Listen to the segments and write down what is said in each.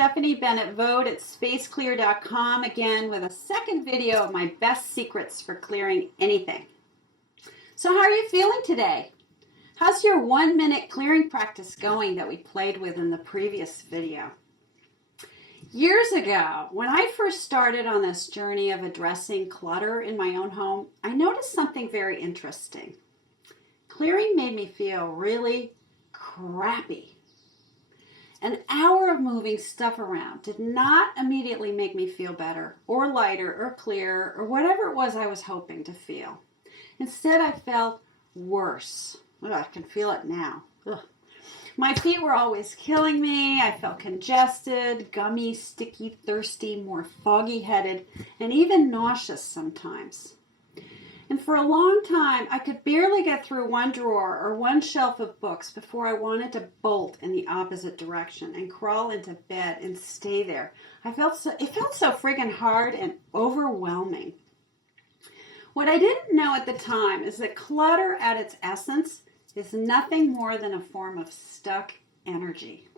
Stephanie Bennett Vode at spaceclear.com again with a second video of my best secrets for clearing anything. So how are you feeling today? How's your 1-minute clearing practice going that we played with in the previous video? Years ago, when I first started on this journey of addressing clutter in my own home, I noticed something very interesting. Clearing made me feel really crappy. An hour of moving stuff around did not immediately make me feel better or lighter or clearer or whatever it was I was hoping to feel. Instead, I felt worse. Ugh, I can feel it now. Ugh. My feet were always killing me. I felt congested, gummy, sticky, thirsty, more foggy-headed, and even nauseous sometimes. And for a long time, I could barely get through one drawer or one shelf of books before I wanted to bolt in the opposite direction and crawl into bed and stay there. It felt so friggin' hard and overwhelming. What I didn't know at the time is that clutter at its essence is nothing more than a form of stuck energy.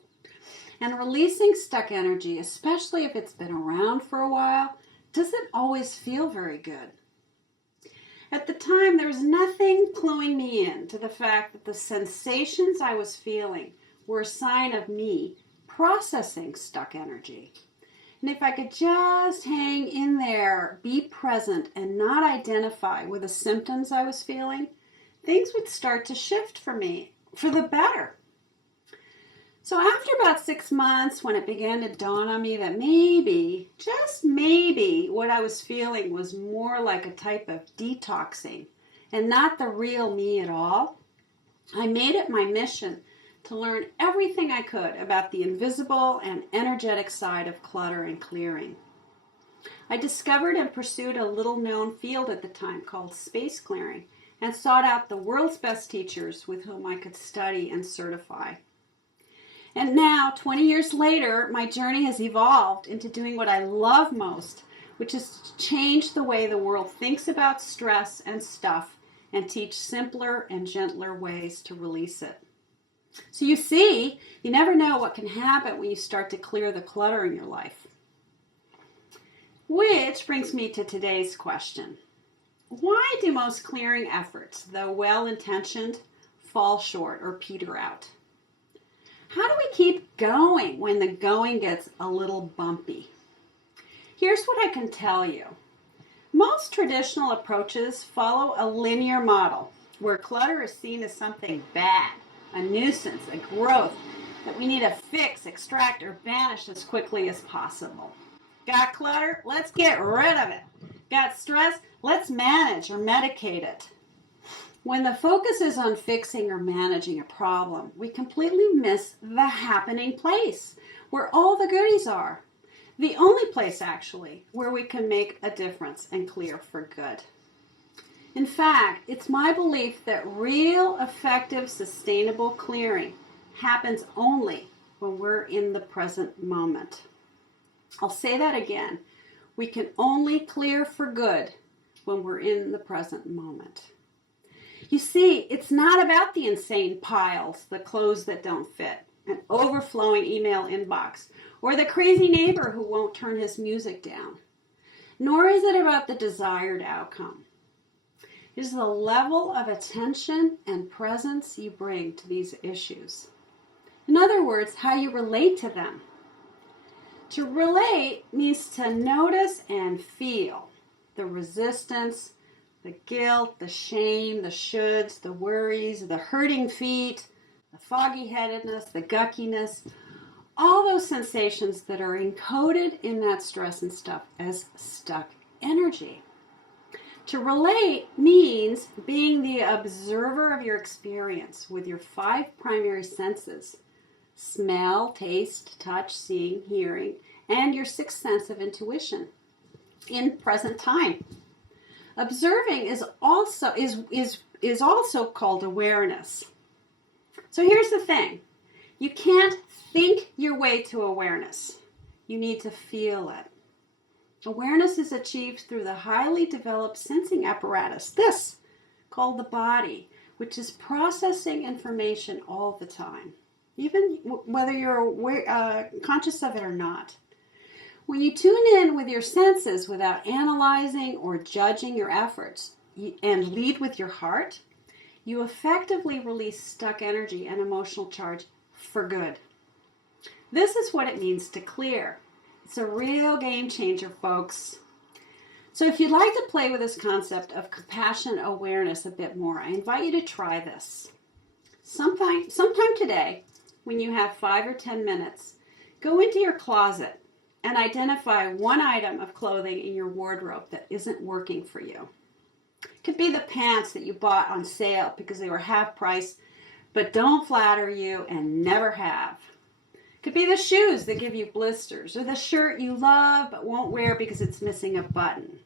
And releasing stuck energy, especially if it's been around for a while, doesn't always feel very good. At the time, there was nothing cluing me in to the fact that the sensations I was feeling were a sign of me processing stuck energy. And if I could just hang in there, be present, and not identify with the symptoms I was feeling, things would start to shift for me for the better. So after about 6 months, when it began to dawn on me that maybe, just maybe, what I was feeling was more like a type of detoxing and not the real me at all, I made it my mission to learn everything I could about the invisible and energetic side of clutter and clearing. I discovered and pursued a little-known field at the time called space clearing and sought out the world's best teachers with whom I could study and certify. And now, 20 years later, my journey has evolved into doing what I love most, which is to change the way the world thinks about stress and stuff and teach simpler and gentler ways to release it. So you see, you never know what can happen when you start to clear the clutter in your life. Which brings me to today's question. Why do most clearing efforts, though well-intentioned, fall short or peter out? How do we keep going when the going gets a little bumpy? Here's what I can tell you. Most traditional approaches follow a linear model where clutter is seen as something bad, a nuisance, a growth that we need to fix, extract, or banish as quickly as possible. Got clutter? Let's get rid of it. Got stress? Let's manage or medicate it. When the focus is on fixing or managing a problem, we completely miss the happening place where all the goodies are. The only place, actually, where we can make a difference and clear for good. In fact, it's my belief that real, effective, sustainable clearing happens only when we're in the present moment. I'll say that again. We can only clear for good when we're in the present moment. You see, it's not about the insane piles, the clothes that don't fit, an overflowing email inbox, or the crazy neighbor who won't turn his music down. Nor is it about the desired outcome. It is the level of attention and presence you bring to these issues. In other words, how you relate to them. To relate means to notice and feel the resistance, the guilt, the shame, the shoulds, the worries, the hurting feet, the foggy-headedness, the guckiness, all those sensations that are encoded in that stress and stuff as stuck energy. To relate means being the observer of your experience with your 5 primary senses: smell, taste, touch, seeing, hearing, and your 6th sense of intuition in present time. Observing is also called awareness. So here's the thing. You can't think your way to awareness. You need to feel it. Awareness is achieved through the highly developed sensing apparatus, called the body, which is processing information all the time. even whether you're conscious of it or not. When you tune in with your senses without analyzing or judging your efforts and lead with your heart, you effectively release stuck energy and emotional charge for good. This is what it means to clear. It's a real game changer, folks. So if you'd like to play with this concept of compassion awareness a bit more, I invite you to try this. Sometime today, when you have 5 or 10 minutes, go into your closet and identify one item of clothing in your wardrobe that isn't working for you. It could be the pants that you bought on sale because they were half price, but don't flatter you and never have. It could be the shoes that give you blisters, or the shirt you love but won't wear because it's missing a button.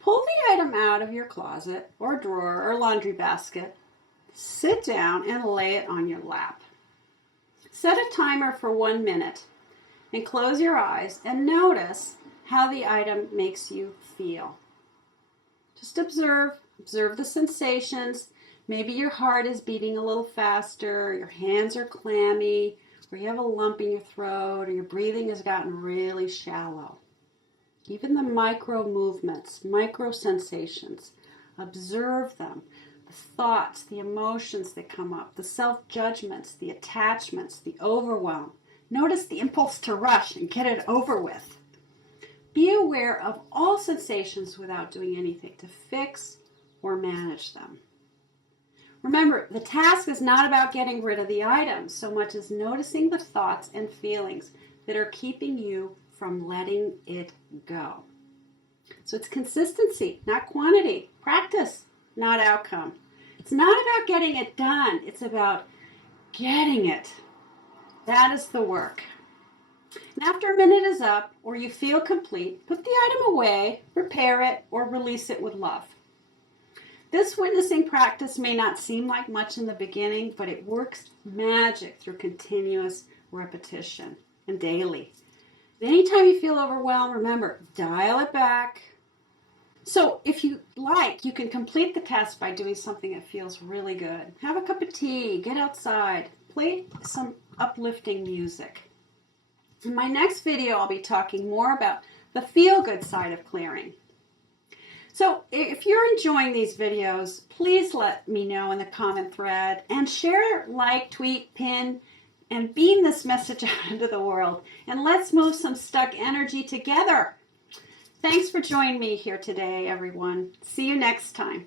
Pull the item out of your closet or drawer or laundry basket, sit down and lay it on your lap. Set a timer for 1 minute and close your eyes and notice how the item makes you feel. Just observe the sensations. Maybe your heart is beating a little faster, your hands are clammy, or you have a lump in your throat, or your breathing has gotten really shallow. Even the micro movements, micro sensations, observe them. The thoughts, the emotions that come up, the self-judgments, the attachments, the overwhelm. Notice the impulse to rush and get it over with. Be aware of all sensations without doing anything to fix or manage them. Remember, the task is not about getting rid of the items so much as noticing the thoughts and feelings that are keeping you from letting it go. So it's consistency, not quantity. Practice, not outcome. It's not about getting it done. It's about getting it. That is the work. And after a minute is up, or you feel complete, put the item away, repair it, or release it with love. This witnessing practice may not seem like much in the beginning, but it works magic through continuous repetition and daily. Anytime you feel overwhelmed, remember, dial it back. So if you like, you can complete the task by doing something that feels really good. Have a cup of tea, get outside, play some uplifting music. In my next video, I'll be talking more about the feel-good side of clearing. So if you're enjoying these videos, please let me know in the comment thread and share, like, tweet, pin, and beam this message out into the world. And let's move some stuck energy together. Thanks for joining me here today, everyone. See you next time.